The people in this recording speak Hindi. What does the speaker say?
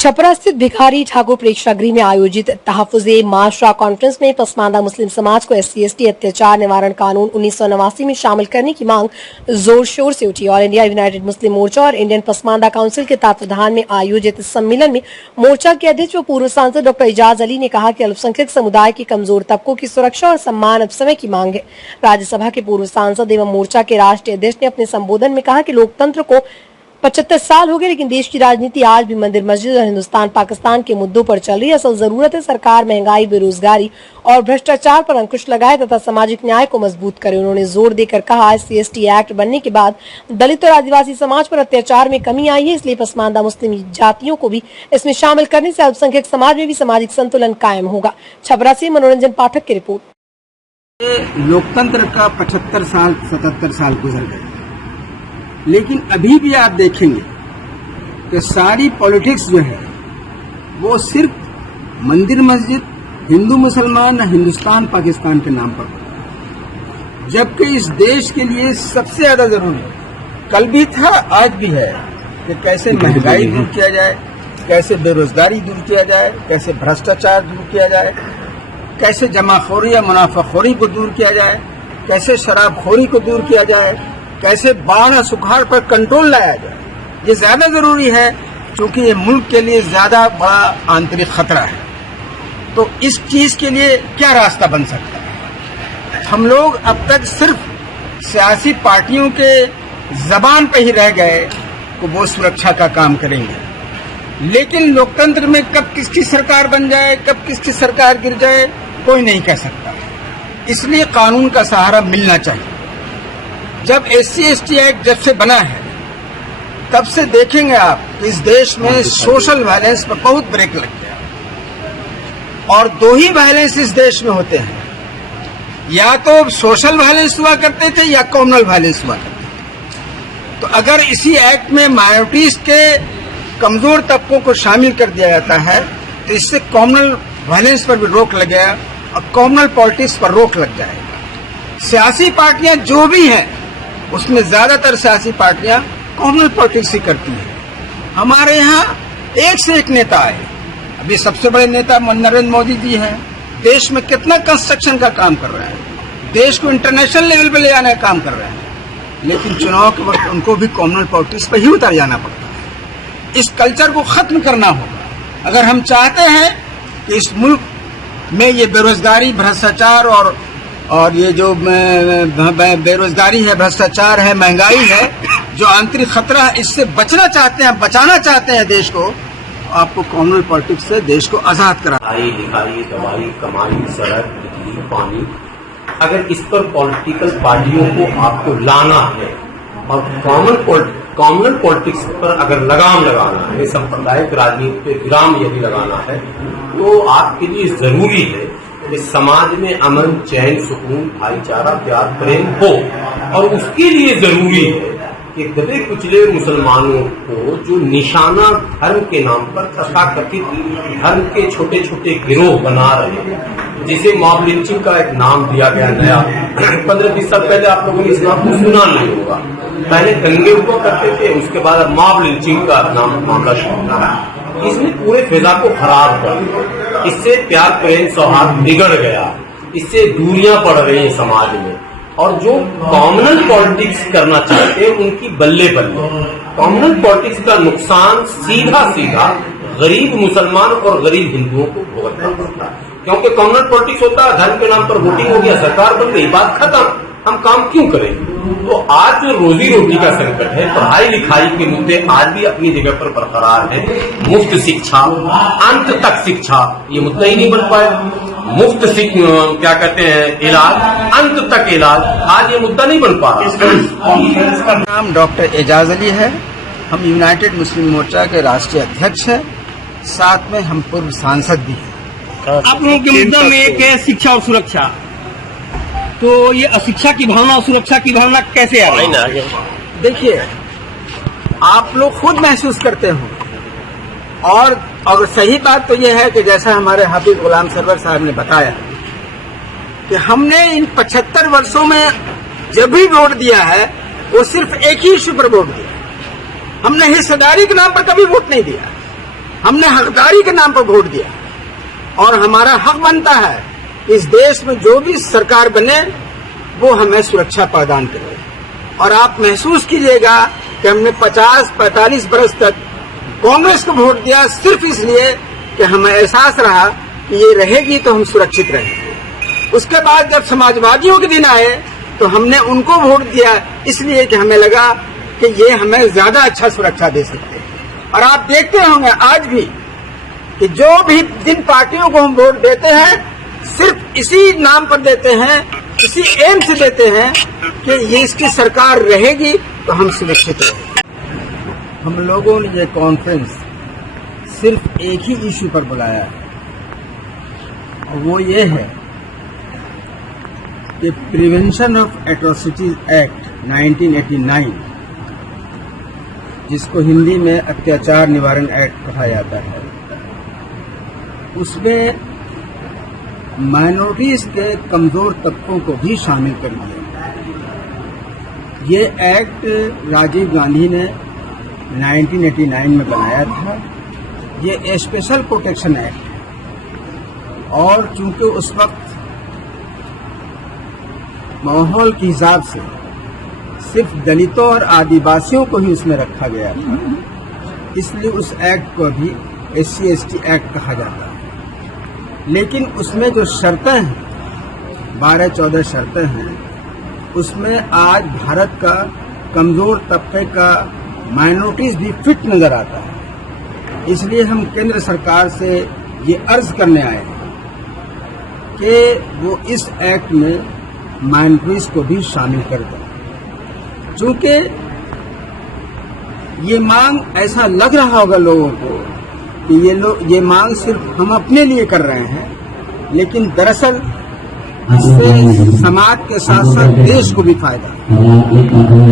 छपरा स्थित भिखारी ठाकुर प्रेक्षागृह में आयोजित तहफ़्फ़ुज़े माशरा कॉन्फ्रेंस में पसमानदा मुस्लिम समाज को SC/ST अत्याचार निवारण कानून 1989 में शामिल करने की मांग जोर शोर से उठी। ऑल इंडिया यूनाइटेड मुस्लिम मोर्चा और इंडियन पसमानदा काउंसिल के तत्वावधान में आयोजित इस सम्मेलन में मोर्चा के अध्यक्ष व पूर्व सांसद डॉ. एजाज अली ने कहा कि अल्पसंख्यक समुदाय के कमजोर तबकों की सुरक्षा और सम्मान अब समय की मांग है। राज्यसभा के पूर्व सांसद एवं मोर्चा के राष्ट्रीय अध्यक्ष ने अपने संबोधन में कहा कि लोकतंत्र को 75 साल हो गए, लेकिन देश की राजनीति आज भी मंदिर मस्जिद और हिंदुस्तान पाकिस्तान के मुद्दों पर चल रही है। असल जरूरत है सरकार महंगाई, बेरोजगारी और भ्रष्टाचार पर अंकुश लगाए तथा सामाजिक न्याय को मजबूत करे। उन्होंने जोर देकर कहा, SC/ST एक्ट बनने के बाद दलित और आदिवासी समाज पर अत्याचार में कमी आई है, इसलिए पसमानदा मुस्लिम जातियों को भी इसमें शामिल करने से अल्पसंख्यक समाज में भी सामाजिक संतुलन कायम होगा। छपरा से मनोरंजन पाठक की रिपोर्ट। लोकतंत्र का 75 साल 77 साल गुजर गए, लेकिन अभी भी आप देखेंगे कि सारी पॉलिटिक्स जो है वो सिर्फ मंदिर मस्जिद, हिंदू मुसलमान, हिंदुस्तान पाकिस्तान के नाम पर, जबकि इस देश के लिए सबसे ज्यादा जरूरी कल भी था, आज भी है कि कैसे महंगाई दूर किया जाए, कैसे बेरोजगारी दूर किया जाए, कैसे भ्रष्टाचार दूर किया जाए, कैसे जमाखोरी या मुनाफाखोरी को दूर किया जाए, कैसे शराबखोरी को दूर किया जाए, कैसे बाढ़ और सुखाड़ पर कंट्रोल लाया जाए। ये ज्यादा जरूरी है क्योंकि ये मुल्क के लिए ज्यादा बड़ा आंतरिक खतरा है। तो इस चीज के लिए क्या रास्ता बन सकता है? हम लोग अब तक सिर्फ सियासी पार्टियों के जबान पे ही रह गए तो वो सुरक्षा का काम करेंगे, लेकिन लोकतंत्र में कब किसकी सरकार बन जाए, कब किसकी सरकार गिर जाए, कोई नहीं कह सकता। इसलिए कानून का सहारा मिलना चाहिए। जब SC/ST एक्ट जब से बना है तब से देखेंगे आप इस देश में सोशल वायलेंस पर बहुत ब्रेक लग गया, और दो ही वायलेंस इस देश में होते हैं, या तो सोशल वायलेंस हुआ करते थे या कम्युनल वायलेंस हुआ करते थे। तो अगर इसी एक्ट में माइनॉरिटीज के कमजोर तबकों को शामिल कर दिया जाता है तो इससे कम्युनल वायलेंस पर भी रोक लग गया और कम्युनल पॉलिटिक्स पर रोक लग जाएगा। सियासी पार्टियां जो भी हैं उसमें ज्यादातर सियासी पार्टियां कम्युनल पॉलिटिक्स ही करती हैं। हमारे यहाँ एक से एक नेता आए, अभी सबसे बड़े नेता नरेंद्र मोदी जी हैं, देश में कितना कंस्ट्रक्शन का काम कर रहे हैं, देश को इंटरनेशनल लेवल पे ले जाने का काम कर रहे हैं, लेकिन चुनाव के वक्त उनको भी कम्युनल पॉलिटिक्स पर ही उतर जाना पड़ता है। इस कल्चर को खत्म करना होगा अगर हम चाहते हैं कि इस मुल्क में ये बेरोजगारी, भ्रष्टाचार और ये जो बेरोजगारी है, भ्रष्टाचार है, महंगाई है, जो आंतरिक खतरा है, इससे बचना चाहते हैं, बचाना चाहते हैं देश को, आपको कम्युनल पॉलिटिक्स से देश को आजाद करा। लिखाई, दवाई, कमाई, सड़क, बिजली, पानी, अगर इस पर पॉलिटिकल पार्टियों को आपको लाना है और कॉमनल पॉलिटिक्स पर अगर लगाम लगाना है, सांप्रदायिक राजनीति पे विराम यदि लगाना है, तो आपके लिए जरूरी है कि समाज में अमन, चैन, सुकून, भाईचारा, प्यार, प्रेम हो, और उसके लिए जरूरी है कि दबे कुचले मुसलमानों को जो निशाना धर्म के नाम पर तथाकथित धर्म के छोटे छोटे गिरोह बना रहे हैं, जिसे मॉब लिंचिंग का एक नाम दिया गया नया। 15-20 साल पहले आप लोगों ने इस नाम को सुना नहीं होगा, पहले दंगे हुआ करते थे, उसके बाद मॉब लिंचिंग का नाम मामला शुरू हुआ। इसने पूरे फिजा को खराब कर दिया, इससे प्यार, प्रेम, सौहार्द बिगड़ गया, इससे दूरियां पड़ रही हैं समाज में, और जो कॉमनल पॉलिटिक्स करना चाहते हैं उनकी बल्ले बल्ले। कॉमनल पॉलिटिक्स का नुकसान सीधा सीधा गरीब मुसलमान और गरीब हिंदुओं को भुगतना पड़ता है, क्योंकि कॉमनल पॉलिटिक्स होता है धर्म के नाम पर वोटिंग हो गया, सरकार बन गई, बात खत्म, हम काम क्यों करें। तो आज जो रोजी रोटी का संकट है, पढ़ाई लिखाई के मुद्दे आज भी अपनी जगह पर बरकरार है। मुफ्त शिक्षा, अंत तक शिक्षा, ये मुद्दा ही नहीं बन पाया। मुफ्त क्या कहते हैं, इलाज, अंत तक इलाज, आज ये मुद्दा नहीं बन पा रहा। कॉन्फ्रेंस का नाम डॉ. एजाज अली है, हम यूनाइटेड मुस्लिम मोर्चा के राष्ट्रीय अध्यक्ष हैं, साथ में हम पूर्व सांसद भी हैं। आप लोगों के मुद्दा में एक है शिक्षा और सुरक्षा, तो ये अशिक्षा की भावना और सुरक्षा की भावना कैसे आ रही है? देखिए, आप लोग खुद महसूस करते हो, और सही बात तो ये है कि जैसा हमारे हाफिज गुलाम सरवर साहब ने बताया कि हमने इन 75 वर्षों में जब भी वोट दिया है वो सिर्फ एक ही इश्यू पर वोट दिया, हमने हिस्सेदारी के नाम पर कभी वोट नहीं दिया। हमने हकदारी के नाम पर वोट दिया और हमारा हक बनता है इस देश में जो भी सरकार बने वो हमें सुरक्षा प्रदान करे। और आप महसूस कीजिएगा कि हमने 50-45 बरस तक कांग्रेस को वोट दिया सिर्फ इसलिए कि हमें एहसास रहा कि ये रहेगी तो हम सुरक्षित रहेंगे। उसके बाद जब समाजवादियों के दिन आए तो हमने उनको वोट दिया इसलिए कि हमें लगा कि ये हमें ज्यादा अच्छा सुरक्षा दे सकते हैं। और आप देखते होंगे आज भी कि जो भी जिन पार्टियों को हम वोट देते हैं सिर्फ इसी नाम पर देते हैं, इसी एम से देते हैं कि ये इसकी सरकार रहेगी तो हम सुरक्षित रहेंगे। हम लोगों ने ये कॉन्फ्रेंस सिर्फ एक ही इश्यू पर बुलाया है और वो ये है कि प्रिवेंशन ऑफ एट्रोसिटीज एक्ट 1989, जिसको हिंदी में अत्याचार निवारण एक्ट कहा जाता है, उसमें माइनॉरिटीज के कमजोर तबकों को भी शामिल कर दिया। ये एक्ट राजीव गांधी ने 1989 में बनाया था। ये स्पेशल प्रोटेक्शन एक्ट है और चूंकि उस वक्त माहौल के हिसाब से सिर्फ दलितों और आदिवासियों को ही उसमें रखा गया था, इसलिए उस एक्ट को भी SC/ST एक्ट कहा जाता है। लेकिन उसमें जो शर्तें हैं, 12-14 शर्तें हैं, उसमें आज भारत का कमजोर तबके का माइनॉरिटीज भी फिट नजर आता है। इसलिए हम केंद्र सरकार से ये अर्ज करने आए हैं कि वो इस एक्ट में माइनॉरिटीज को भी शामिल कर दें। चूंकि ये मांग ऐसा लग रहा होगा लोगों को कि ये मांग सिर्फ हम अपने लिए कर रहे हैं, लेकिन दरअसल इससे समाज के साथ साथ देश को भी फायदा है।